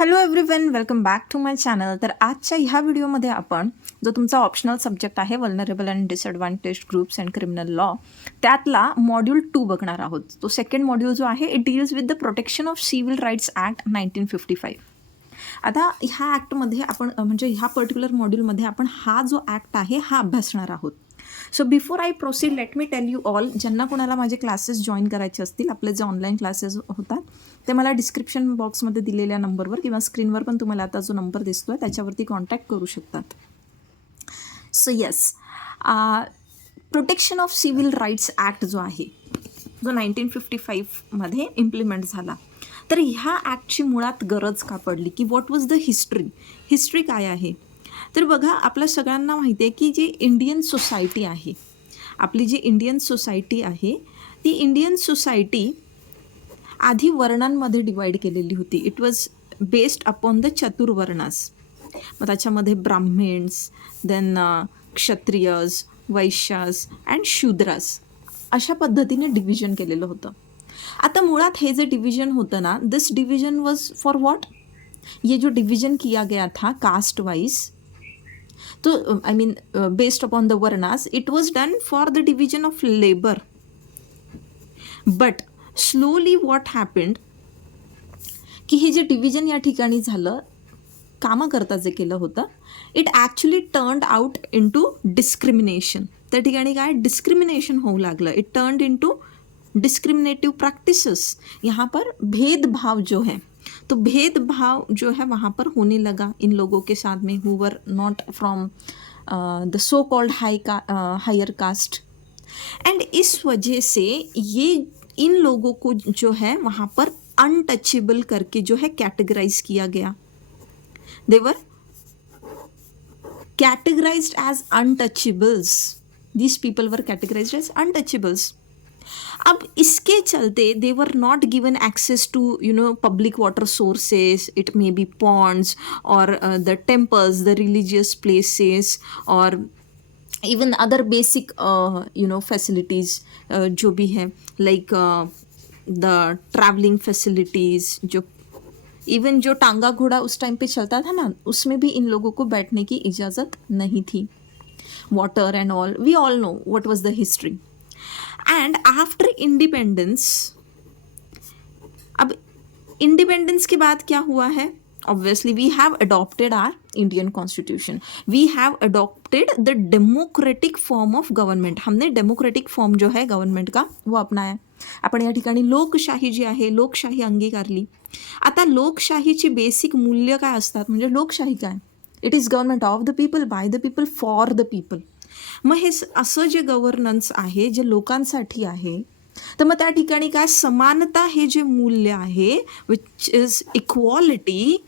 Hello everyone, welcome back to my channel. तर आजच्या ह्या व्हिडिओमध्ये आपण जो तुमचा ऑप्शनल सब्जेक्ट आहे vulnerable and disadvantage groups and criminal law, त्यातला मॉड्यूल 2 बघणार आहोत. तो सेकंड मॉड्यूल जो आहे it deals with the protection of civil rights act 1955. आता ह्या ॲक्टमध्ये आपण म्हणजे ह्या पर्टिक्युलर मॉड्यूलमध्ये आपण हा जो ॲक्ट आहे हा अभ्यासणार आहोत. So before I proceed let me tell you all, ज्यांना कोणाला माझे क्लासेस जॉईन करायचे असतील, आपले जे ऑनलाईन क्लासेस होतात ते मला डिस्क्रिप्शन बॉक्समध्ये दिलेल्या नंबरवर किंवा स्क्रीनवर पण तुम्हाला आता जो नंबर दिसतो आहे त्याच्यावरती कॉन्टॅक्ट करू शकतात. So yes, protection of civil rights act जो आहे जो 1955मध्ये इम्प्लिमेंट झाला, तर ह्या ॲक्टची मुळात गरज का पडली, की व्हॉट वॉज द हिस्ट्री काय आहे. तर बघा, आपल्या सगळ्यांना माहिती आहे की जी इंडियन सोसायटी आहे, आपली जी इंडियन सोसायटी आहे ती इंडियन सोसायटी आधी वर्णांमध्ये डिवाईड केलेली होती. It was based upon the चतुर्वर्णास. मग त्याच्यामध्ये ब्राह्मण्स, देन क्षत्रियस, वैश्यास अँड शूद्रास अशा पद्धतीने डिव्हिजन केलेलं होतं. आता मुळात हे जे डिव्हिजन होतं ना, दिस डिव्हिजन वॉज फॉर व्हॉट. ये जो डिव्हिजन किया गया था कास्ट वाइज, तो I mean based upon the varnas, it was done for the division of labour. But slowly what happened, की हे जे डिव्हिजन या ठिकाणी झालं कामाकरता जे केलं होतं, it actually turned out into discrimination. त्या ठिकाणी काय डिस्क्रिमिनेशन होऊ लागलं. It turned into discriminative practices. यहाँ पर भेदभाव जो है, तो भेदभाव जो है वहाँ पर होने लगा इन लोगों के साथ में who were not from the so called higher caste. And इस वजह से ये इन लोगों को जो है वहाँ पर अनटचेबल करके जो है कैटेगराइज किया गया. They were categorized as untouchables. These people were categorized as untouchables. अब इसके चलते they were not given access to public water sources. It may be ponds और the temples, the religious places और even other basic facilities जो भी है, like the travelling facilities. जो even जो टांगा घोड़ा उस टाइम पे चलता था ना, उसमें भी इन लोगों को बैठने की इजाज़त नहीं थी. Water and all, we all know what was the history. And after independence, अब इंडिपेंडेंस के बाद क्या हुआ है, obviously we have adopted our Indian constitution. We have adopted the democratic form of government. हमने डेमोक्रेटिक फॉर्म जो है government का वो अपनाया. आपण या ठिकाणी लोकशाही जी आहे, लोकशाही अंगीकारली. आता लोकशाहीची बेसिक मूल्य काय असतात, म्हणजे लोकशाही काय, it is government of the people, by the people, for the people. मग हे असं जे गव्हर्नन्स आहे जे लोकांसाठी आहे, तर मग त्या ठिकाणी काय समानता हे जे मूल्य आहे विच इज़ इक्वालिटी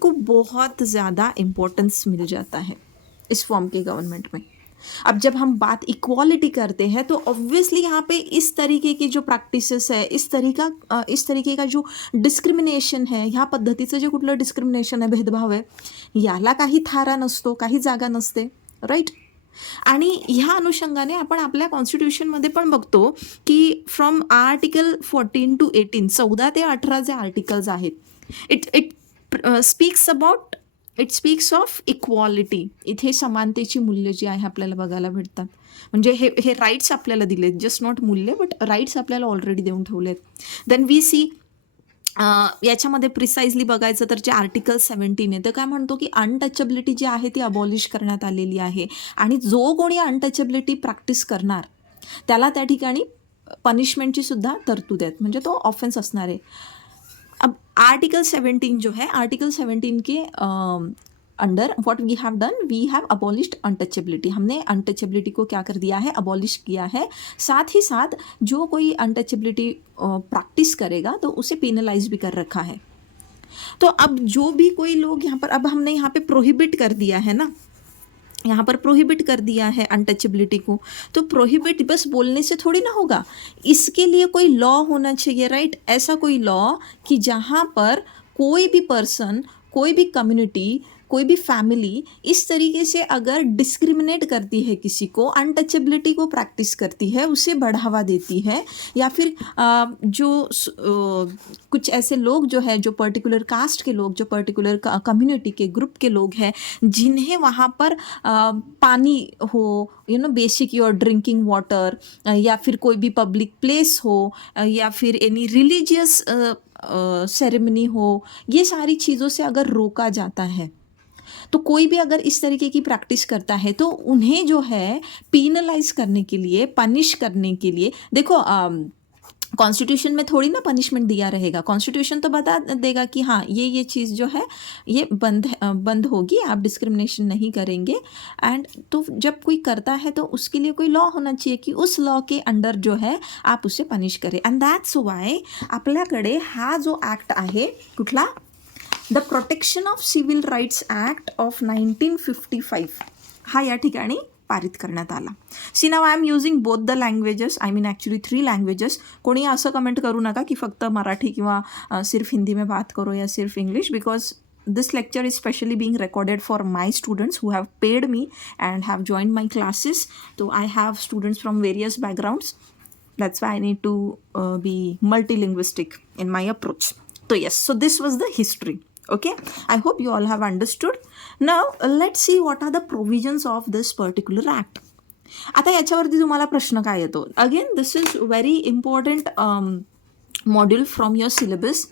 को बहुत ज़्यादा इम्पोर्टेंस मिल जाता है इस फॉर्म के गवर्नमेंट में. अब जब हम बात इक्वालिटी करते हैं तो ऑब्वियसली यहाँ पे इस तरीके की जो प्रॅक्टिसेस आहे, इस तरीके का जो डिस्क्रिमिनेशन है, ह्या पद्धतीचं जे कुठलं डिस्क्रिमिनेशन आहे, भेदभाव आहे, याला काही थारा नसतो, काही जागा नसते, राईट. आणि ह्या अनुषंगाने आपण आपल्या कॉन्स्टिट्यूशनमध्ये पण बघतो की फ्रॉम आर्टिकल 14 to 18, 14 ते 18 जे आर्टिकल्स आहेत, इट स्पीक्स ऑफ इक्वालिटी. इथे समानतेची मूल्य जी आहे आपल्याला बघायला भेटतात. म्हणजे हे राईट्स आपल्याला दिलेत, जस्ट नॉट मूल्य बट राईट्स आपल्याला ऑलरेडी देऊन ठेवलेत. देन वी सी याच्यामध्ये प्रिसाइजली बघायचं तर जे आर्टिकल 17 आहे, तर काय म्हणतो की अनटचेबिलिटी जी आहे ती अबॉलिश करण्यात आलेली आहे. आणि जो कोणी अनटचेबिलिटी प्रॅक्टिस करणार त्याला त्या ठिकाणी पनिशमेंटची सुद्धा तरतूद आहेत, म्हणजे तो ऑफेन्स असणार आहे. अब आर्टिकल 17 जो है, आर्टिकल 17 के under what we have done, we have abolished untouchability. हमने अनटचेबिलिटी को क्या कर दिया है, अबॉलिश किया है. साथ ही साथ जो कोई अनटचेबिलिटी प्रैक्टिस करेगा तो उसे पेनलाइज भी कर रखा है. तो अब जो भी कोई लोग यहाँ पर, अब हमने यहाँ पे प्रोहिबिट कर दिया है ना, यहाँ पर प्रोहिबिट कर दिया है अनटचेबिलिटी को. तो प्रोहिबिट बस बोलने से थोड़ी ना होगा, इसके लिए कोई लॉ होना चाहिए, राइट. ऐसा कोई लॉ कि जहाँ पर कोई भी पर्सन, कोई भी कम्युनिटी, कोई भी फैमिली इस तरीके से अगर डिस्क्रिमिनेट करती है किसी को, अनटचेबिलिटी को प्रैक्टिस करती है, उसे बढ़ावा देती है, या फिर कुछ ऐसे लोग जो है, जो पर्टिकुलर कास्ट के लोग, जो पर्टिकुलर कम्युनिटी के ग्रुप के लोग हैं, जिन्हें वहाँ पर पानी हो, बेसिक योर ड्रिंकिंग वाटर, या फिर कोई भी पब्लिक प्लेस हो, या फिर एनी रिलीजियस सेरेमनी हो, ये सारी चीज़ों से अगर रोका जाता है, तो कोई भी अगर इस तरीके की प्रैक्टिस करता है तो उन्हें जो है पीनलाइज करने के लिए, पनिश करने के लिए, देखो कॉन्स्टिट्यूशन में थोड़ी ना पनिशमेंट दिया रहेगा, कॉन्स्टिट्यूशन तो बता देगा कि हाँ ये चीज़ जो है ये बंद होगी, आप डिस्क्रिमिनेशन नहीं करेंगे। एंड तो जब कोई करता है तो उसके लिए कोई लॉ होना चाहिए कि उस लॉ के अंडर जो है आप उसे पनिश करें। एंड दॅट्स वाय आपल्याकडे हा जो ॲक्ट आहे कुठला, the protection of civil rights act of 1955 हा या ठिकाणी पारित करण्यात आला. See now I am using both the languages, I mean actually 3 languages. कोणी असं कमेंट करू नका की फक्त मराठी किंवा सिर्फ हिंदी में बात करो या सिर्फ English, because this lecture is specially being recorded for my students who have paid me and have joined my classes. So I have students from various backgrounds. That's why I need to be multilinguistic in my approach. So yes, so this was the history. Okay, I hope you all have understood. Now let's see what are the provisions of this particular act. आता याच्यावरती तुम्हाला प्रश्न काय येतो, again this is very important module from your syllabus.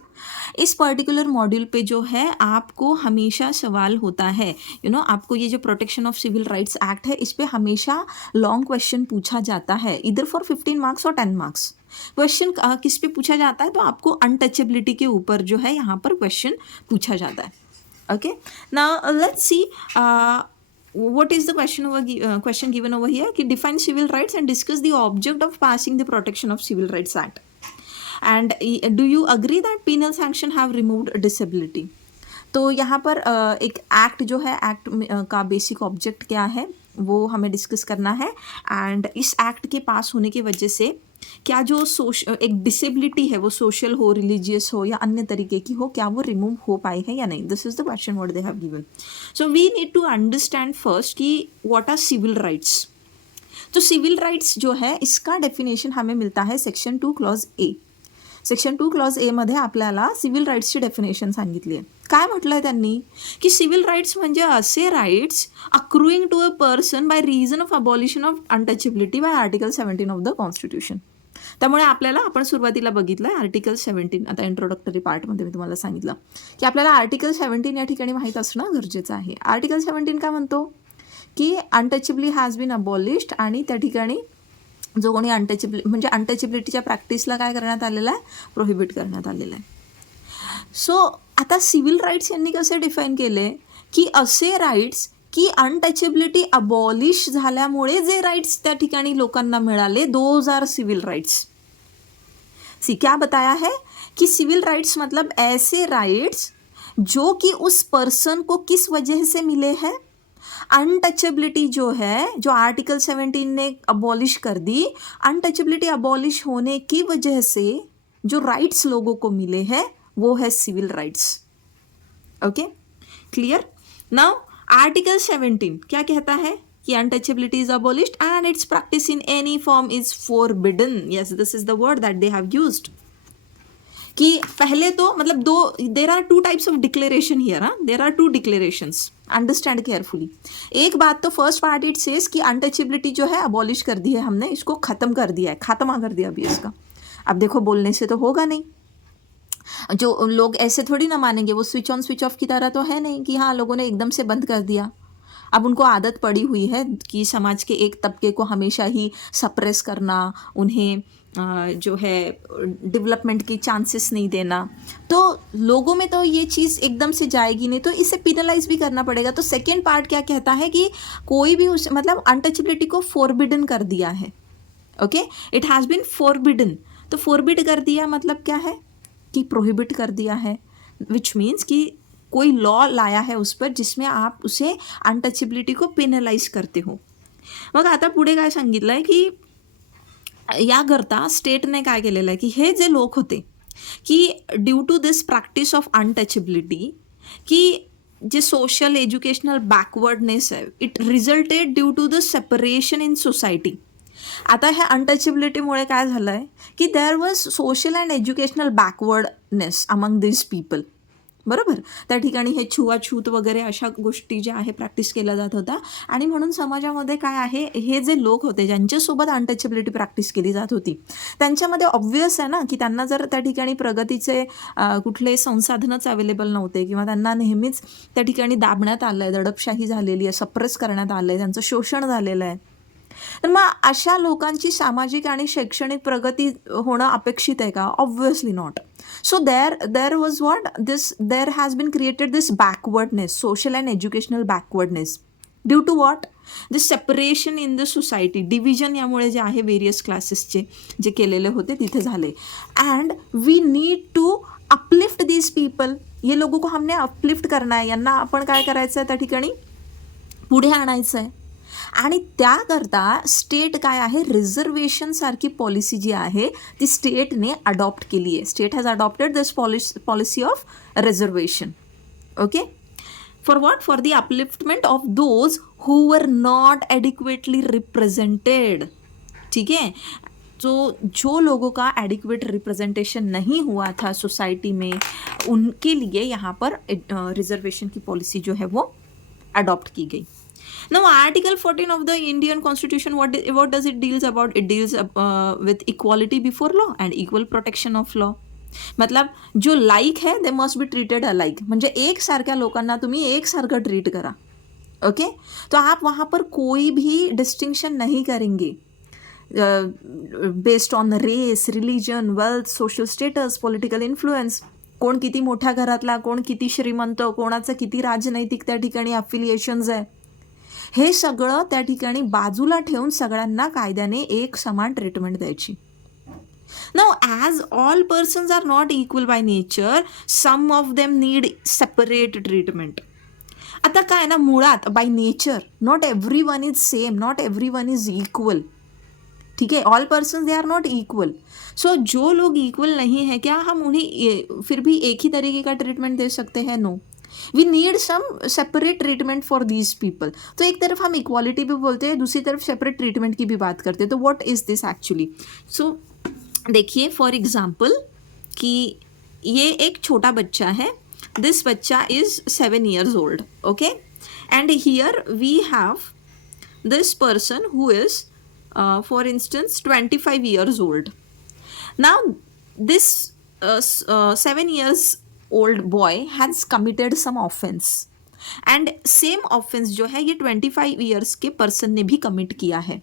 इस particular module पे जो है आपको हमेशा सवाल होता है, आपको ये जो protection of civil rights act है, इस पे हमेशा लॉन्ग क्वेश्चन पूछा जाता है, इधर फॉर 15 मार्क्स और 10 मार्क्स. क्वेश्चन किस पे पूछा जाता है, तो आपको अनटचेबिलिटी के ऊपर जो है यहाँ पर क्वेश्चन पूछा जाता है. Okay, now let's see what is the question given over here, कि define civil rights and discuss the object of passing the protection of civil rights act. And do you agree that penal sanction have removed disability? तो यहाँ पर एक act जो है, act का basic object क्या है वो हमें डिस्कस करना है. एंड इस एक्ट के पास होने की वजह से क्या जो एक डिसेबिलिटी है वो सोशल हो, रिलीजियस हो या अन्य तरीके की हो, क्या वो रिमूव हो पाई है या नहीं. This is the question what they have given. So we need to understand first कि व्हाट आर सिविल राइट्स. तो सिविल राइट्स जो है इसका डेफिनेशन हमें मिळता है section 2 clause A. Section 2 clause A मध्ये आपल्याला सिव्हिल राईट्सची डेफिनेशन सांगितली आहे. काय म्हटलं आहे त्यांनी की सिव्हिल राईट्स म्हणजे असे rights accruing to a person by reason of abolition of untouchability by article 17 of the constitution. त्यामुळे आपल्याला, आपण सुरुवातीला बघितलं आहे आर्टिकल 17, आता इंट्रोडक्टरी पार्टमध्ये मी तुम्हाला सांगितलं की आपल्याला आर्टिकल 17 या ठिकाणी माहीत असणं गरजेचं आहे. आर्टिकल 17 काय म्हणतो की अनटचेबिलिटी हॅज बीन अबॉलिश्ड, आणि त्या ठिकाणी जो कोणी म्हणजे अनटचेबिलिटीच्या प्रॅक्टिसला काय करण्यात आलेलं आहे, प्रोहिबिट करण्यात आलेलं आहे. सो आता सिव्हिल राईट्स यांनी कसे डिफाईन केले की असे राईट्स की अनटचेबिलिटी अबॉलिश झाल्यामुळे जे राईट्स त्या ठिकाणी लोकांना मिळाले, those are civil rights. See क्या बताया है कि सिविल राइट्स मतलब ऐसे राइट्स जो कि उस पर्सन को किस वजह से मिले हैं, अनटचेबिलिटी जो है, जो आर्टिकल 17 ने अबॉलिश कर दी, अनटचेबिलिटी अबॉलिश होने की वजह से जो राइट्स लोगों को मिले हैं वो है civil rights. Okay, clear. Now article 17 क्या कहता है कि untouchability is abolished and its practice in any form is forbidden. Yes, this is the word that they have used. कि पहले तो मतलब there are 2 types of declaration here. There are 2 declarations, understand carefully. एक बात तो first part it says कि untouchability जो है अबॉलिश कर दी है हमने, इसको ख़त्म कर दिया है, खात्मा कर दिया अभी इसका. अब देखो बोलने से तो होगा नहीं, जो लोग ऐसे थोड़ी ना मानेंगे, वो स्विच ऑन स्विच ऑफ की तरह तो है नहीं कि हाँ लोगों ने एकदम से बंद कर दिया. अब उनको आदत पड़ी हुई है कि समाज के एक तबके को हमेशा ही सप्रेस करना, उन्हें जो है डेवलपमेंट की चांसेस नहीं देना. तो लोगों में तो ये चीज़ एकदम से जाएगी नहीं, तो इसे पिनलाइज भी करना पड़ेगा. तो सेकेंड पार्ट क्या कहता है कि कोई भी उस मतलब अनटचेबिलिटी को फॉरबिडन कर दिया है. Okay, it has been forbidden. तो फॉरबिड कर दिया मतलब क्या है कि प्रोहिबिट कर दिया है, विच मीन्स कि कोई लॉ लाया है उस पर जिसमें आप उसे अनटचेबिलिटी को पेनलाइज करते हो. मग आता पुढे काय सांगितलं आहे की याकरता स्टेटने काय केलेलं आहे की हे जे लोक होते की due to this practice of untouchability, की जे सोशल एज्युकेशनल बॅकवर्डनेस आहे, it resulted due to the separation in society. आता ह्या अनटचेबिलिटीमुळे काय झालं आहे की there was social and educational backwardness among this people. बरोबर, त्या ठिकाणी हे छुवाछूत वगैरे अशा गोष्टी ज्या आहे प्रॅक्टिस केल्या जात होत्या. आणि म्हणून समाजामध्ये काय आहे, हे जे लोक होते ज्यांच्यासोबत अनटचेबिलिटी प्रॅक्टिस केली जात होती, त्यांच्यामध्ये ऑब्व्हियस आहे ना की त्यांना जर त्या ठिकाणी प्रगतीचे कुठले संसाधनच अवेलेबल नव्हते किंवा त्यांना नेहमीच त्या ठिकाणी दाबण्यात आलं आहे, दडपशाही झालेली आहे, सप्रेस करण्यात आलं आहे, त्यांचं शोषण झालेलं आहे, तर मग अशा लोकांची सामाजिक आणि शैक्षणिक प्रगती होणं अपेक्षित आहे का? Obviously not. So there was what this there has been created this backwardness, social and educational backwardness, due to what? This separation in the society, division यामुळे जे आहे वेरियस क्लासेसचे जे केलेले होते तिथे झाले. And we need to uplift these people. ये लोगों को हमने अपलिफ्ट करना है, यांना आपण काय करायचं आहे, त्या ठिकाणी पुढे आणायचं आहे. आणि त्याकरता स्टेट काय आहे, रिझर्वेशन सारखी पॉलिसी जी आहे ती स्टेटने अडॉप्ट केली आहे. State has adopted this policy of reservation. Okay, for what? For the upliftment of those who were not adequately represented. ठीक है, तो जो लोगों का एडिक्वेट रिप्रेजेंटेशन नहीं हुआ था सोसाइटी में, उनके लिए यहाँ पर रिजर्वेशन की पॉलिसी जो है वो अडॉप्ट की गई. Now, Article 14 of the Indian Constitution, what does it deals about? It deals with equality before law and equal protection of law. मतलब जो लाइक है they must be treated alike. म्हणजे एक सारख्या लोकांना तुम्ही एक सारखं ट्रीट करा. ओके, तो आप वहाँ पर कोई भी डिस्टिंक्शन नहीं करेंगे based on race, religion, wealth, social status, political influence. कोण किती मोठ्या घरातला, कोण किती श्रीमंत, कोणाचं किती राजनैतिक त्या ठिकाणी अफिलिएशन्स आहे, हे सगळं त्या ठिकाणी बाजूला ठेवून सगळ्यांना कायद्याने एक समान ट्रीटमेंट द्यायची. Now as all persons are not equal by nature, some of them need separate treatment. आता काय ना, मुळात by nature not every one is same, not every one is equal. ठीक है, all person they are not equal. So जो लोग equal नहीं है, क्या हम उन्हें फिर भी एक ही तरीके का ट्रीटमेंट दे सकते हैं? No, we need some separate treatment for these people. तो एक तरफ हम इक्वालिटी भी बोलते हैं, दूसरी तरफ सेपरेट ट्रीटमेंट की भी बात करते हैं. तो what is this actually? So देखिए, फॉर एग्जाम्पल कि ये एक छोटा बच्चा है. दिस बच्चा is 7 years old. Okay, and here we have this person who is for instance 25 years old. Now this 7 years old boy has committed some offense, and same offence जो है ये 25 years के पर्सन ने भी commit KIA है.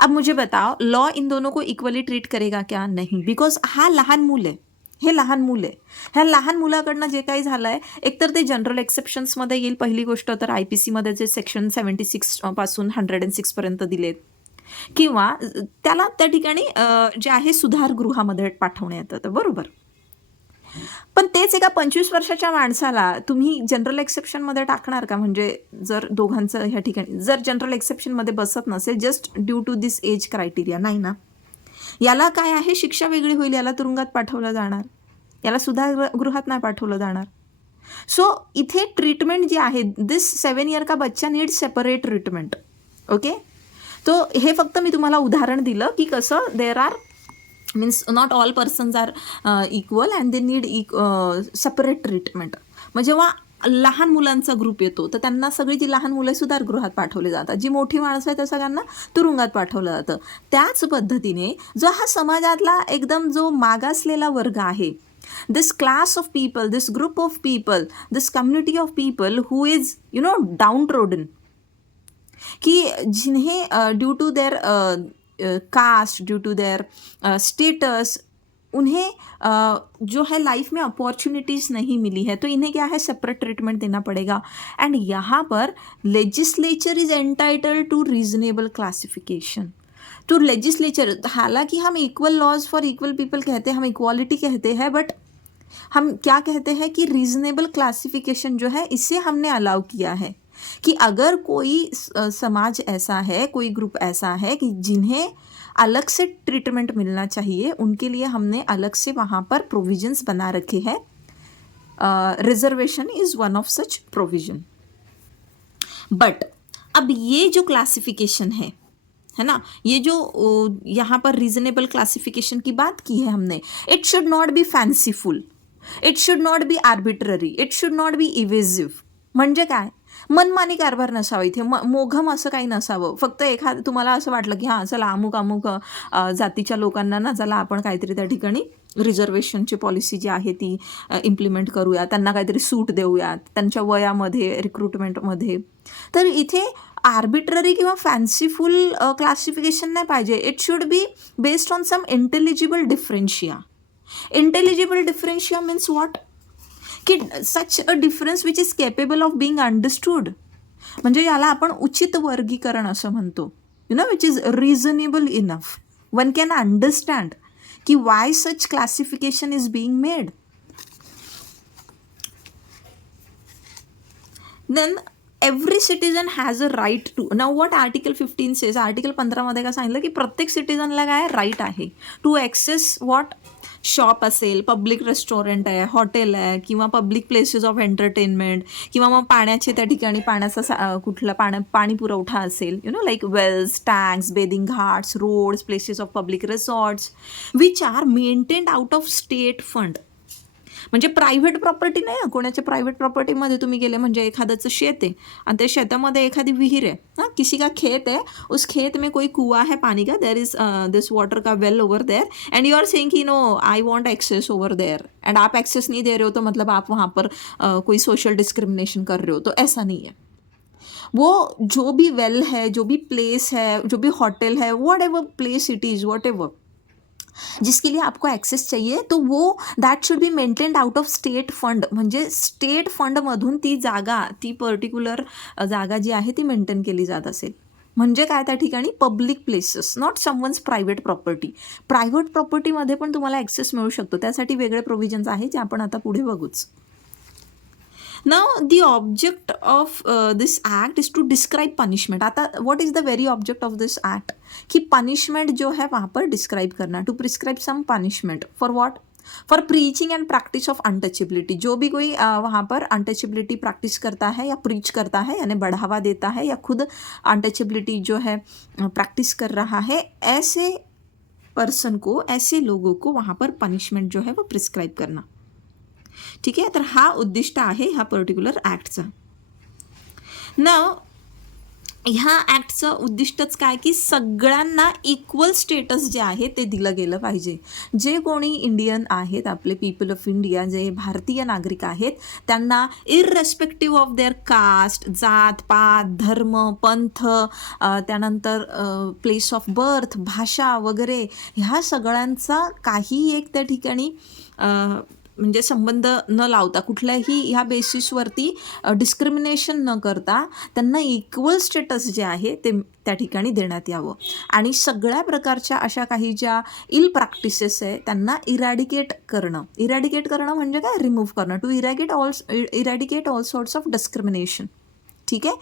अब मुझे बताओ, law in दोनों को इक्वली ट्रीट करेगा क्या? नहीं, बिकॉज हा लहान मूल आहे, हे लहान मूल आहे. ह्या लहान मुलाकडनं जे काही झालं आहे, एकतर ते जनरल एक्सेप्शन्समध्ये येईल. पहिली गोष्ट तर IPCमध्ये जे सेक्शन 76 पासून 106 पर्यंत दिलेत, किंवा त्याला त्या ठिकाणी जे आहे सुधारगृहामध्ये पाठवण्यात येतं. बरोबर, पण तेच एका 25 वर्षाच्या माणसाला तुम्ही जनरल एक्सेप्शनमध्ये टाकणार का? म्हणजे जर दोघांचं ह्या ठिकाणी जर जनरल एक्सेप्शनमध्ये बसत नसेल just due to this age criteria, नाही ना, याला काय आहे, शिक्षा वेगळी होईल, याला तुरुंगात पाठवलं जाणार, याला सुधारगृहात नाही पाठवलं जाणार. सो इथे ट्रीटमेंट जी आहे, दिस 7 year का बच्चा नीड सेपरेट ट्रीटमेंट. ओके, तो हे फक्त मी तुम्हाला उदाहरण दिलं की कसं there are means not all persons are equal and they need separate treatment. मग जेव्हा लहान मुलांचा ग्रुप येतो तर त्यांना सगळी जी लहान मुलं सुधारगृहात पाठवली जातात, जी मोठी माणसं आहेत त्या सगळ्यांना तुरुंगात पाठवलं जातं. त्याच पद्धतीने जो हा समाजातला एकदम जो मागासलेला वर्ग आहे, this class of people, this group of people, this community of people who is downtrodden, कि जिन्हें due to their caste, due to their status, उन्हें जो है लाइफ में अपॉर्चुनिटीज़ नहीं मिली है, तो इन्हें क्या है, सेपरेट ट्रीटमेंट देना पड़ेगा. एंड यहाँ पर legislature is entitled to reasonable classification. तो लेजिस्लेचर, हालांकि हम equal laws for equal people कहते हैं, हम इक्वालिटी कहते हैं, बट हम क्या कहते हैं कि रीजनेबल क्लासिफिकेशन जो है इसे हमने अलाउ किया है कि अगर कोई समाज ऐसा है, कोई ग्रुप ऐसा है कि जिन्हें अलग से ट्रीटमेंट मिलना चाहिए, उनके लिए हमने अलग से वहाँ पर प्रोविजंस बना रखे हैं reservation is one of such provision. But अब ये जो क्लासिफिकेशन है ना, ये जो यहाँ पर रीजनेबल क्लासिफिकेशन की बात की है हमने, it should not be fanciful, it should not be arbitrary, it should not be evasive. म्हणजे काय, मनमानी कारभार नसावा इथे, मोघम असं काही नसावं. फक्त तुम्हाला असं वाटलं की हां चला अमुक अमुक जातीच्या लोकांना ना चला आपण काहीतरी त्या ठिकाणी रिझर्वेशनची पॉलिसी जी आहे ती इम्प्लिमेंट करूया, त्यांना काहीतरी सूट देऊयात त्यांच्या वयामध्ये, रिक्रुटमेंटमध्ये. तर इथे आर्बिट्ररी किंवा फॅन्सीफुल क्लासिफिकेशन नाही पाहिजे. It should be based on some intelligible differentia. Intelligible differentia means what, की such a difference which is capable of being understood. म्हणजे याला आपण उचित वर्गीकरण असं म्हणतो, you know, which is reasonable enough. One can understand की why such classification is being made. Then every citizen has a right to. Now what article 15 says, article 15मध्ये काय सांगितलं की प्रत्येक सिटीजनला काय राईट आहे टू ॲक्सेस व्हॉट, शॉप असेल, पब्लिक रेस्टॉरंट आहे, हॉटेल आहे, किंवा पब्लिक प्लेसेस ऑफ एंटरटेनमेंट, किंवा मग पाण्याचे त्या ठिकाणी पाण्याचा कुठला पाणी पुरवठा असेल, you know, like wells, tanks, bathing ghats, roads, places of public resorts which are maintained out of state fund. म्हणजे प्रायव्हेट प्रॉपर्टी नाही आहे, कोणाच्या प्रायव्हेट प्रॉपर्टीमध्ये तुम्ही गेले, म्हणजे एखाद्याचं शेत आहे आणि त्या शेतामध्ये एखादी विहीर है, हाँ, किसी का खेत है, उस खेत में कोई कुआ है पानी का, देर इज दिस वाटर का well over there, and you are saying कि no I want access over there, and आप एक्सेस नहीं दे रहे हो तो मतलब आप वहाँ पर कोई सोशल डिस्क्रिमिनेशन कर रहे हो. तो ऐसा नहीं है. वो जो भी वेल है, जो भी प्लेस है, जो भी होटल है, what ever place it is, what ever जिसके लिए आपको ॲक्सेस चाहिए, तो वो that should be maintained out of state fund. म्हणजे स्टेट फंडमधून ती जागा, ती पर्टिक्युलर जागा जी आहे ती मेंटेन केली जात असेल. म्हणजे काय, त्या ठिकाणी public places, not someone's private property. Private प्रॉपर्टीमध्ये पण तुम्हाला ॲक्सेस मिळू शकतो, त्यासाठी वेगळे प्रोव्हिजन्स आहे जे आपण आता पुढे बघूच. Now the object of this act is to describe punishment. आता what is the very object of this act? कि punishment जो है वहाँ पर describe करना, to prescribe some punishment for what? For preaching end practice of untouchability. जो भी कोई वहाँ पर अनटचेबिलिटी प्रैक्टिस करता है या प्रीच करता है, यानी बढ़ावा देता है, या खुद अनटचेबिलिटी जो है प्रैक्टिस कर रहा है, ऐसे पर्सन को, ऐसे लोगों को वहाँ पर पनिशमेंट जो है वो प्रिस्क्राइब करना. ठीक आहे, तर हा उद्दिष्ट आहे ह्या पर्टिक्युलर ॲक्टचा. नाव ह्या ॲक्टचं उद्दिष्टच काय, की सगळ्यांना इक्वल स्टेटस जे आहे ते दिलं गेलं पाहिजे. जे कोणी इंडियन आहेत, आपले पीपल ऑफ इंडिया, जे भारतीय नागरिक आहेत, त्यांना इररेस्पेक्टिव्ह ऑफ देअर कास्ट, जात पात, धर्म, पंथ, त्यानंतर प्लेस ऑफ बर्थ, भाषा वगैरे, ह्या सगळ्यांचा काही एक त्या ठिकाणी म्हणजे संबंध न लावता, कुठल्याही ह्या बेसिसवरती डिस्क्रिमिनेशन न करता त्यांना इक्वल स्टेटस जे आहे ते त्या ठिकाणी देण्यात यावं. आणि सगळ्या प्रकारच्या अशा काही ज्या इल प्रॅक्टिसेस आहे त्यांना इरॅडिकेट करणं. इरॅडिकेट करणं म्हणजे काय, रिमूव्ह करणं. To eradicate all sorts of discrimination. ठीक आहे,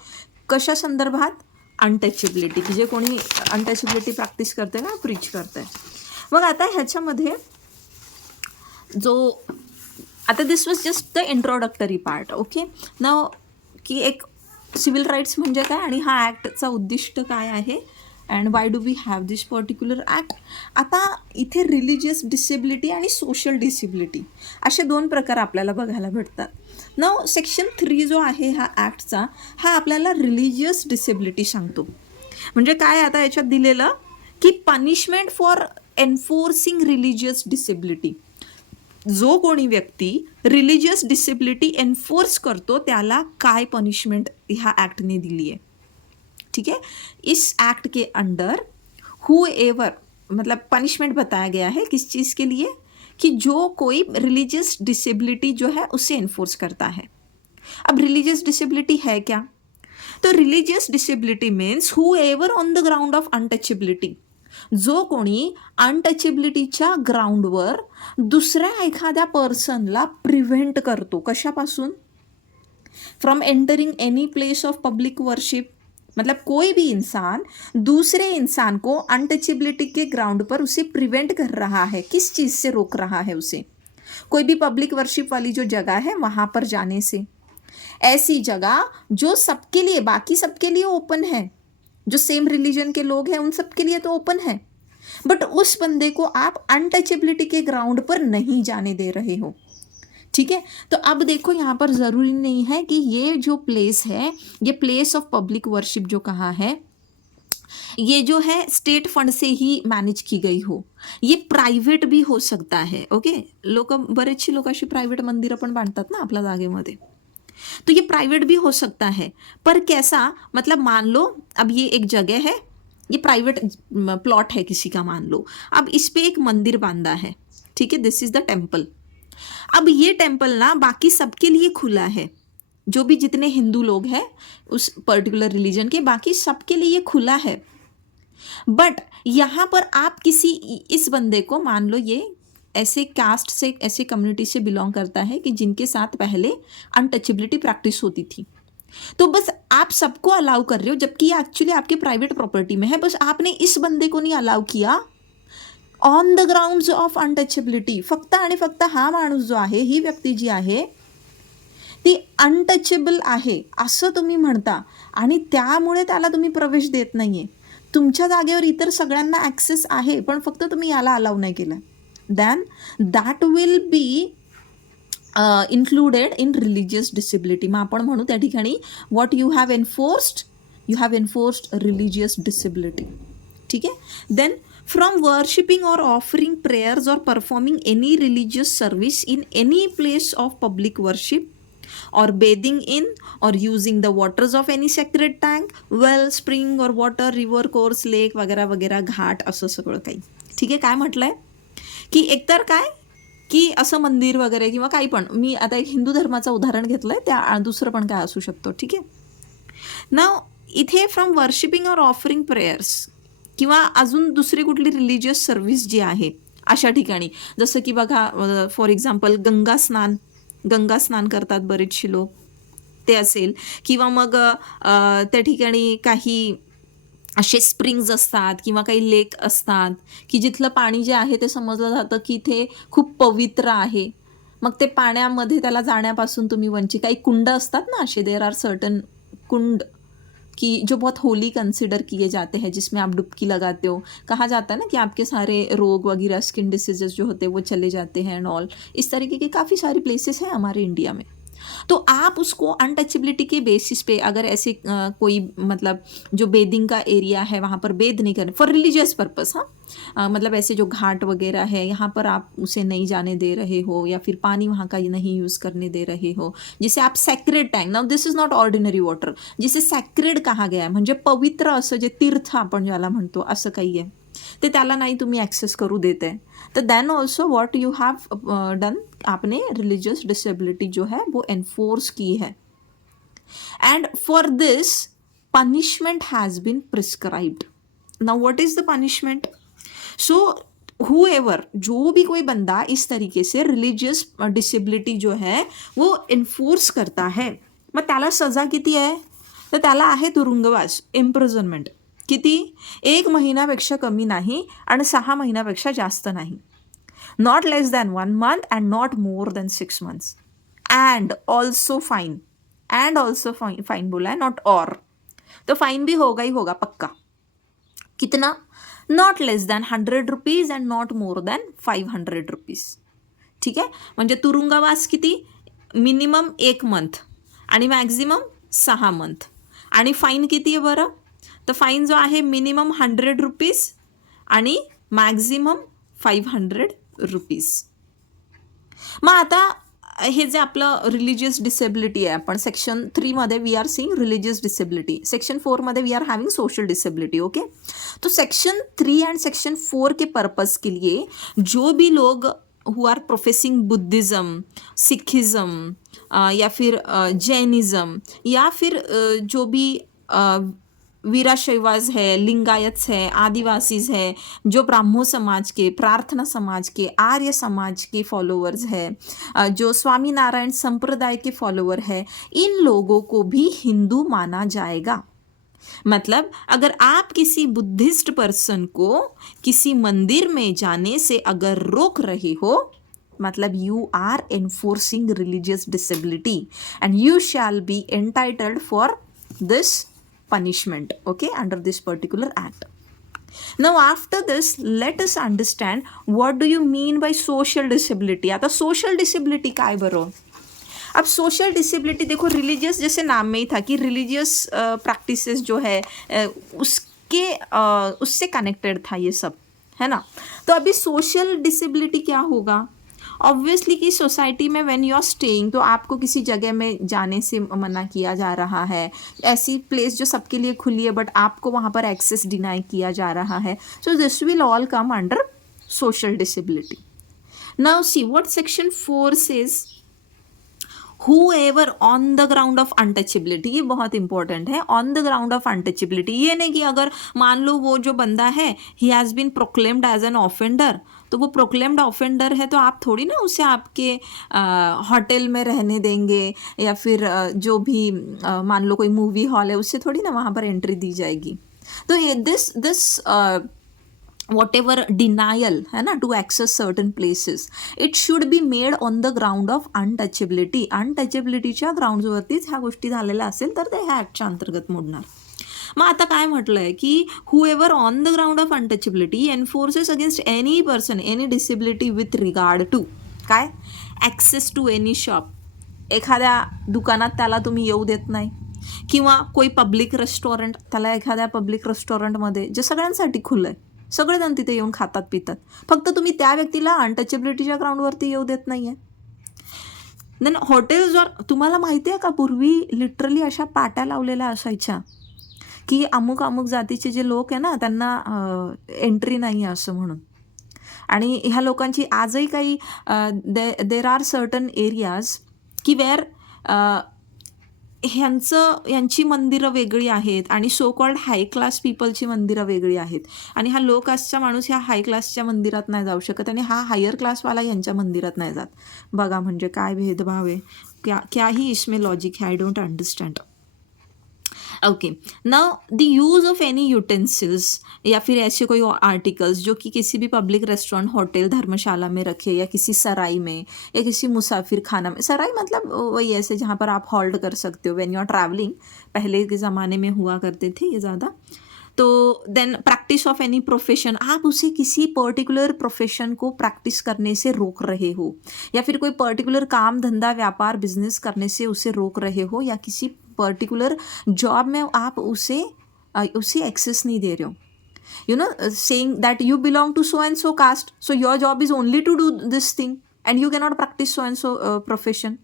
कशा संदर्भात, अनटचेबिलिटी, की जे कोणी अनटचेबिलिटी प्रॅक्टिस करते ना, प्रीच करते. मग आता ह्याच्यामध्ये जो आता this was just the introductory part. Okay, now की एक सिव्हिल राईट्स म्हणजे काय आणि हा ॲक्टचा उद्दिष्ट काय आहे, and why do we have this particular act. आता इथे रिलिजियस डिसेबिलिटी आणि सोशल डिसेबिलिटी असे दोन प्रकार आपल्याला बघायला भेटतात. नाव सेक्शन 3 जो आहे हा ॲक्टचा, हा आपल्याला रिलिजियस डिसेबिलिटी सांगतो. म्हणजे काय, आता याच्यात दिलेलं की पनिशमेंट फॉर एन्फोर्सिंग रिलिजियस डिसेबिलिटी. जो कोणी व्यक्ती रिलिजियस डिसेबिलिटी एन्फोर्स करतो त्याला काय पनिशमेंट ह्या ॲक्टने दिली आहे. ठीक है, इस एक्ट के अंडर हु एवर, मतलब पनिशमेंट बताया गया है किस चीज़ के लिए, कि जो कोई रिलीजियस डिसेबिलिटी जो है उसे एनफोर्स करता है. अब रिलीजियस डिसेबिलिटी है क्या, तो religious disability means who ever on the ground of untouchability, जो कोणी अनटचेबिलिटीच्या ग्राउंडवर दुसऱ्या एखाद्या पर्सनला प्रिव्हेंट करतो, कशापासून, from entering any place of public worship. मतलब कोई भी इंसान दूसरे इंसान को अनटचेबिलिटी के ग्राउंड पर उसे प्रिवेंट कर रहा है, किस चीज़ से रोक रहा है उसे, कोई भी पब्लिक वर्शिप वाली जो जगह है वहाँ पर जाने से। ऐसी जगह जो सबके लिए, बाकी सबके लिए ओपन है, जो सेम रिलीजन के लोग हैं उन सबके लिए तो ओपन है, बट उस बंदे को आप अनटचेबिलिटी के ग्राउंड पर नहीं जाने दे रहे हो। ठीक है, तो अब देखो यहाँ पर ज़रूरी नहीं है कि ये जो प्लेस है, ये प्लेस ऑफ पब्लिक वर्शिप जो कहा है, ये जो है स्टेट फंड से ही मॅनेज की गई हो, ये प्रायव्हेट भी हो सकता है। ओके, लोक बरेचशी लोक अशी प्रायव्हेट मंदिरं पण बांधतात ना आपल्या जागेमध्ये, तो ये प्राइवेट भी हो सकता है। पर कैसा, मतलब मान लो अब ये एक जगह है, ये प्राइवेट प्लॉट है किसी का, मान लो अब इस पे एक मंदिर बांधा है, ठीक है, दिस इज द टेम्पल। अब ये टेम्पल ना बाकी सबके लिए खुला है, जो भी जितने हिंदू लोग हैं उस पर्टिकुलर रिलीजन के, बाकी सबके लिए खुला है। बट यहाँ पर आप किसी, इस बंदे को मान लो ये ऐसे कास्ट से, ऐसे कम्युनिटी से बिलोंग करता है कि जिनके साथ पहले अनटचेबिलिटी प्रैक्टिस होती थी, तो बस आप सबको अलाउ कर रहे हो, जबकि ये एक्चुअली आपके प्राइवेट प्रॉपर्टी में है, बस आपने इस बंदे को नहीं अलाउ किया on the grounds of untouchability. फक्त आणि फक्त हा माणूस जो आहे, ही व्यक्ती जी आहे ती अनटचेबल आहे असं तुम्ही म्हणता, आणि त्यामुळे त्याला तुम्ही प्रवेश देत नाहीये। तुमच्या जागेवर इतर सगळ्यांना ॲक्सेस आहे, पण फक्त तुम्ही याला अलाउ नाही केलं, then that will be included in religious disability। मग आपण म्हणू त्या ठिकाणी what you have enforced religious disability। ठीक आहे, then from worshipping or offering prayers or performing any religious service in any place of public worship or bathing in or using the waters of any sacred tank, well, spring or water, river, course, lake वगैरे वगैरे, घाट, असं सगळं काही। ठीक आहे, काय म्हटलंय की एकतर काय की असं मंदिर वगैरे किंवा काही पण, मी आता एक हिंदू धर्माचं उदाहरण घेतलंय, त्या दुसरं पण काय असू शकतो। ठीक आहे, नाव इथे फ्रॉम वर्शिपिंग और ऑफरिंग प्रेयर्स किंवा अजून दुसरी कुठली रिलिजियस सर्व्हिस जी आहे अशा ठिकाणी, जसं की बघा फॉर एक्झाम्पल गंगा स्नान करतात बरेचसे लोक, ते असेल, किंवा मग त्या ठिकाणी काही असे स्प्रिंग्ज असतात किंवा काही लेक असतात की जिथलं पाणी जे आहे ते समजलं जातं की इथे खूप पवित्र आहे, मग ते पाण्यामध्ये त्याला जाण्यापासून तुम्ही वंचित, काही कुंड असतात ना असे, देर आर सर्टन कुंड कि जो बहुत होली कंसिडर किए जाते हैं, जिसमें आप डुबकी लगाते हो, कहा जाता है ना कि आपके सारे रोग वगैरह, स्किन डिसीजेस जो होते हैं वो चले जाते हैं एंड ऑल। इस तरीके के काफ़ी सारे प्लेसेस हैं हमारे इंडिया में। तो आप उसको अनटचेबिलिटी के बेसिस पे अगर ऐसे कोई मतलब जो बेदिंग का एरिया है वहाँ पर बेद नहीं करने फॉर रिलीजियस पर्पस, हाँ मतलब ऐसे जो घाट वगैरह है यहाँ पर आप उसे नहीं जाने दे रहे हो, या फिर पानी वहाँ का नहीं यूज़ करने दे रहे हो, जिसे आप sacred tank, now this is not ordinary water, जिसे सॅक्रेड कहा गया है, म्हणजे पवित्र असं जे तीर्थ आपण ज्याला म्हणतो असं काही आहे, ते त्याला नाही तुम्ही ॲक्सेस करू देते, तो then also what you have done, आपने रिलीजियस डिसेबिलिटी जो है वो एनफोर्स की है, and for this punishment has been prescribed. Now what is the punishment? So whoever, जो भी कोई बंदा इस तरीके से रिलीजियस डिसेबिलिटी जो है वो एन्फोर्स करता है, मग त्याला सजा किती आहे, तर त्याला आहे तुरुंगवास, इम्प्रिझनमेंट। किती? 1 महिन्यापेक्षा कमी नाही आणि 6 महिन्यापेक्षा जास्त नाही, not less than 1 month and not more than 6 months, and also fine, end also fine बोला है, नॉट और, तो फाइन भी होगा ही होगा पक्का। कितना? Not less than 100 rupees and not more than 500 rupees। ठीक आहे, म्हणजे तुरुंगवास किती? मिनिमम 1 month आणि मॅक्झिमम 6 month, आणि फाईन किती आहे बरं? तर फाईन जो आहे मिनिमम 100 rupees आणि मॅक्झिमम 500 rupees। मग आता हे जे आपलं रिलीजियस डिसेबिलिटी आहे, आपण सेक्शन 3 मध्ये we are seeing religious disability, section 4 मध्ये we are having social disability. Okay, तो सेक्शन 3 एंड सेक्शन 4 के पर्पस के लिए जो भी लोग who are professing Buddhism, Sikhism या फिर जैनिज़्म, या फिर जो भी वीराशैवाज है, लिंगायत्स है, आदिवासीज है, जो ब्राह्मो समाज के, प्रार्थना समाज के, आर्य समाज के फॉलोअर्स है, जो स्वामीनारायण संप्रदाय के फॉलोअर है, इन लोगों को भी हिंदू माना जाएगा। मतलब अगर आप किसी बुद्धिस्ट पर्सन को किसी मंदिर में जाने से अगर रोक रहे हो, मतलब you are enforcing religious disability and you shall be entitled for this punishment, okay, under this particular act. Now after this let us understand what do you mean by social disability. आता social disability काय बरं. अब social disability देखो, religious जैसे नाम में ही था कि रिलीजियस प्रैक्टिसेस जो है उससे कनेक्टेड था ये सब, है ना. तो अभी सोशल डिसेबिलिटी क्या होगा. ऑब्वियसली कि सोसाइटी में व्हेन यू आर स्टेइंग, तो आपको किसी जगह में जाने से मना किया जा रहा है, ऐसी प्लेस जो सबके लिए खुली है बट आपको वहाँ पर एक्सेस डिनाई किया जा रहा है. So this will all come under social disability. Now see what section 4 says, whoever on the ground of untouchability. ये बहुत इंपॉर्टेंट है, on the ground of untouchability. ये नहीं कि अगर मान लो वो जो बंदा है he has been proclaimed as an offender, तो वो प्रोक्लेम्ड ऑफेंडर है तो आप थोड़ी ना उसे आपके होटल में रहने देंगे, या फिर जो भी मान लो कोई मूवी हॉल है उससे थोड़ी ना वहाँ पर एंट्री दी जाएगी. तो ये दिस whatever denial है ना to access certain places, it should be made on the ground of untouchability. अनटचेबिलिटीच्या ग्राउंड्सवरतीच ह्या गोष्टी झालेल्या असेल तर ते ह्या ॲक्टच्या अंतर्गत मोडणार. मग आता काय म्हटलं आहे की whoever on the ground of untouchability enforces against any person any disability with regard to काय access to any shop. एखाद्या दुकानात त्याला तुम्ही येऊ देत नाही, किंवा कोई पब्लिक रेस्टॉरंट, त्याला एखाद्या पब्लिक रेस्टॉरंटमध्ये जे सगळ्यांसाठी खुलं आहे, सगळेजण तिथे येऊन खातात पितात, फक्त तुम्ही त्या व्यक्तीला अनटचेबिलिटीच्या ग्राउंडवरती येऊ देत नाही आहे. देन हॉटेल्सवर तुम्हाला माहिती आहे का, पूर्वी लिटरली अशा पाट्या लावलेल्या असायच्या की अमुक अमुक जातीचे जे लोक आहे ना त्यांना एंट्री नाही आहे असं म्हणून. आणि ह्या लोकांची आजही काही देर आर सर्टन एरियाज की वेअर यांची मंदिरं वेगळी आहेत आणि सो कॉल्ड हाय क्लास पीपलची मंदिरं वेगळी आहेत. आणि हा लो कास्टचा माणूस ह्या हाय क्लासच्या मंदिरात नाही जाऊ शकत आणि हा हायर क्लासवाला यांच्या मंदिरात नाही जात. बघा म्हणजे काय भेदभाव आहे, क्या ही इसमें लॉजिक है, I don't understand. Okay, now the use of any utensils या फिर ऐसे कोई आर्टिकल्स जो कि किसी भी पब्लिक रेस्टोरेंट, होटल, धर्मशाला में रखे, या किसी सराय में, या किसी मुसाफिर खाना में. सराय मतलब वही ऐसे जहाँ पर आप हॉल्ट कर सकते हो व्हेन यू आर ट्रैवलिंग. पहले के ज़माने में हुआ करते थे ये ज़्यादा. तो then practice of any profession, आप उसे किसी पर्टिकुलर प्रोफेशन को प्रैक्टिस करने से रोक रहे हो, या फिर कोई पर्टिकुलर काम धंधा व्यापार बिजनेस करने से उसे रोक रहे हो, या किसी पर्टिकुलर जॉब में आप उसे एक्सेस नहीं दे रहे हो. You know, saying that you belong to so and so caste, so your job is only to do this thing and you cannot practise so and so profession.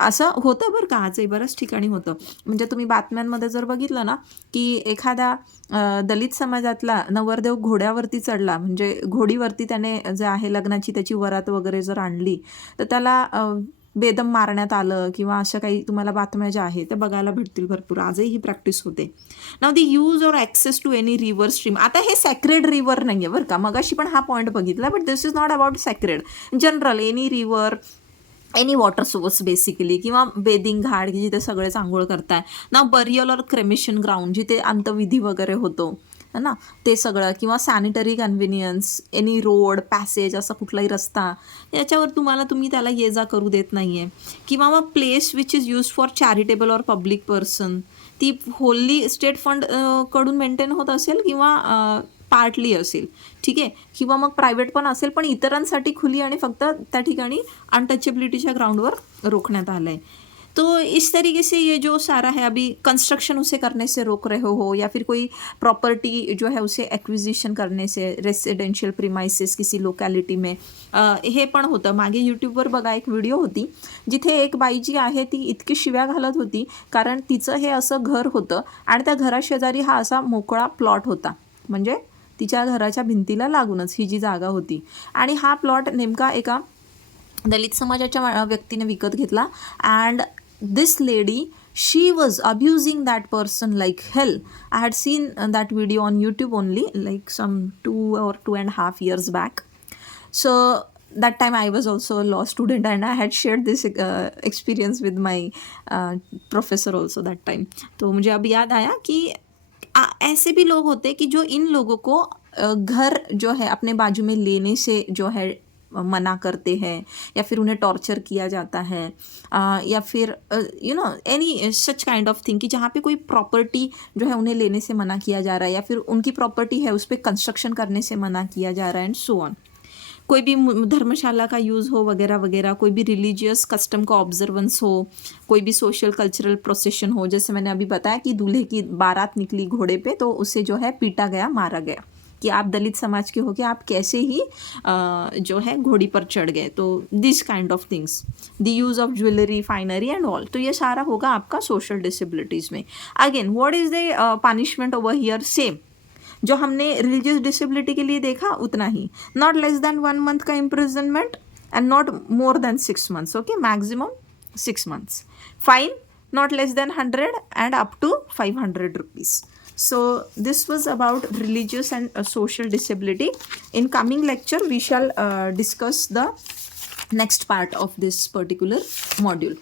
असं होतं बरं का, आजही बऱ्याच ठिकाणी होतं. म्हणजे तुम्ही बातम्यांमध्ये जर बघितलं ना की एखादा दलित समाजातला नवरदेव घोड्यावरती चढला, म्हणजे घोडीवरती त्याने जे आहे लग्नाची त्याची वरात वगैरे जर आणली, तर त्याला बेदम मारण्यात आलं, किंवा अशा काही तुम्हाला बातम्या ज्या आहेत त्या बघायला भेटतील भरपूर. आजही ही प्रॅक्टिस होते. Now the use or access to any river stream. आता हे सॅक्रेड रिव्हर नाही आहे बरं का, मगाशी पण हा पॉईंट बघितला, but this is not about sacred. General any river, any water source basically, किंवा बेदिंग घाट की जिथे सगळेच आंघोळ करताय ना, बरियल और क्रेमेशन ग्राउंड जिथे अंत्यविधी वगैरे होतो है ना, ते सगळं, किंवा sanitary convenience, any road, passage, असा कुठलाही रस्ता याच्यावर तुम्ही त्याला ये जा करू देत नाही आहे. किंवा मग place which is use for charitable और पब्लिक पर्सन, ती होल्ली स्टेट फंड कडून मेंटेन होत असेल किंवा पार्टली असेल, ठीक आहे, किंवा मग प्रायव्हेट पण असेल, पण इतरांसाठी खुली आणि फक्त त्या ठिकाणी अनटचेबिलिटीच्या ग्राउंडवर रोखण्यात आलं आहे. तो इस तरीके से ये जो सारा है, अभी कंस्ट्रक्शन उसे करने से रोक रहे हो, या फिर कोई प्रॉपर्टी जो है उसे एक्विजिशन करने से, रेसिडेंशियल प्रिमाइसेस किसी लोकॅलिटी में, हे पण होतं. मागे यूट्यूबवर बघा एक व्हिडिओ होती जिथे एक बाई जी आहे ती इतकी शिव्या घालत होती कारण तिचं हे असं घर होतं आणि त्या घराशेजारी हा असा मोकळा प्लॉट होता, म्हणजे तिच्या घराच्या भिंतीला लागूनच ही जी जागा होती, आणि हा प्लॉट नेमका एका दलित समाजाच्या व्यक्तीने विकत घेतला. And this lady, she was abusing that person like hell. I had seen that video on YouTube only, like some 2 or 2.5 years back. So that time I was also a law student and I had shared this experience with my professor also that time. तो मुझे अब याद आया कि ऐसे भी लोग होते कि जो इन लोगों को घर जो है अपने बाजू में लेने से जो है मना करते हैं, या फिर उन्हें टॉर्चर किया जाता है, या फिर any such kind of thing कि जहाँ पे कोई प्रॉपर्टी जो है उन्हें लेने से मना किया जा रहा है, या फिर उनकी प्रॉपर्टी है उस पर कंस्ट्रक्शन करने से मना किया जा रहा है, एंड सो ऑन। कोई भी धर्मशाला का यूज़ हो वगैरह वगैरह, कोई भी रिलीजियस कस्टम का ऑब्जर्वेंस हो, कोई भी सोशल कल्चरल प्रोसेशन हो, जैसे मैंने अभी बताया कि दूल्हे की बारात निकली घोड़े पे तो उसे जो है पीटा गया, मारा गया, कि आप दलित समाज के हो के आप कैसे ही जो है घोड़ी पर चढ़ गए। तो this kind of things, the use of jewellery, finery and all, तो ये सारा होगा आपका सोशल डिसेबिलिटीज़ में। Again what is the punishment over here, same जो हमने रिलीजियस डिसेबिलिटी के लिए देखा उतना ही, नॉट लेस देन 1 मंथ का imprisonment and not more than 6 months, okay, maximum 6 months, fine not less than 100 and up to 500 rupees. So this was about religious and social disability. In coming lecture we shall discuss the next part of this particular module.